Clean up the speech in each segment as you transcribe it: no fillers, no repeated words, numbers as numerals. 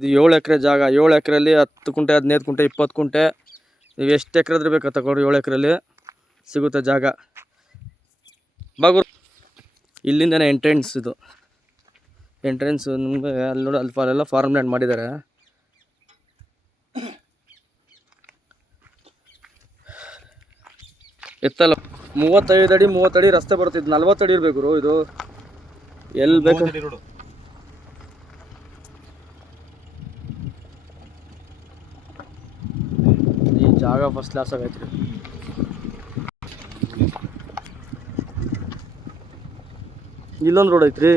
ಇದು 7 ಎಕರೆ ಜಾಗ. 7 ಎಕರೆಯಲ್ಲಿ 10 ಕುಂಟೆ 15 ಕುಂಟೆ 20 ಕುಂಟೆ ನೀವು ಎಷ್ಟು ಎಕರೆ ಇದ್ರೆ ಬೇಕಾ ತಗೊಳ್ರಿ. 7 ಎಕರೆಯಲ್ಲಿ ಸಿಗುತ್ತೆ ಜಾಗ. ಬಾಗುರು ಇಲ್ಲಿಂದನೇ ಎಂಟ್ರೆನ್ಸ್. ಇದು ಎಂಟ್ರೆನ್ಸ್ ನಿಮಗೆ ಅಲ್ಲಿ ನೋಡಿ, ಅಲ್ಲೆಲ್ಲ ಫಾರ್ಮ್ ಲ್ಯಾಂಡ್ ಮಾಡಿದ್ದಾರೆ. ಎತ್ತಲ್ಲ 35 ಅಡಿ 30 ಅಡಿ ರಸ್ತೆ ಬರ್ತಿದ್ದು. 40 ಅಡಿ ಇರಬೇಕು ಇದು. ಎಲ್ಲಿ ಬೇಕು ಈ ಜಾಗ ಫಸ್ಟ್ ಕ್ಲಾಸ್ ಆಗೈತ್ರಿ. ಇಲ್ಲೊಂದು ರೋಡ್ ಐತ್ರಿ.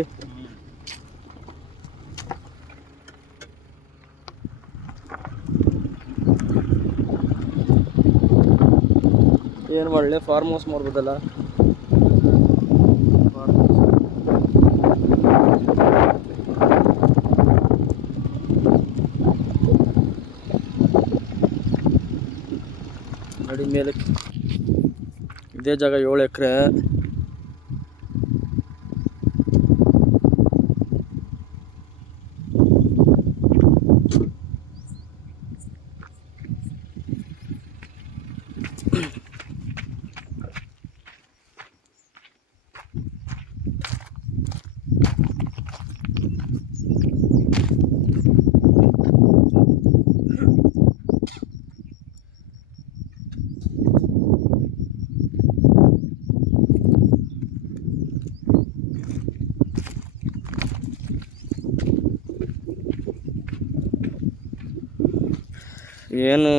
ಏನು ಮಾಡಲಿ, ಫಾರ್ಮ್ ಹೌಸ್ ಮಾಡ್ಬೋದಲ್ಲ. ನಡಿ ಮೇಲೆ ಇದೇ ಜಾಗ 7 ಎಕರೆ. ಏನು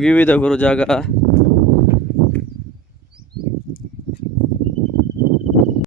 ವ್ಯೂ ಇದೆ ಗುರು ಜಾಗ.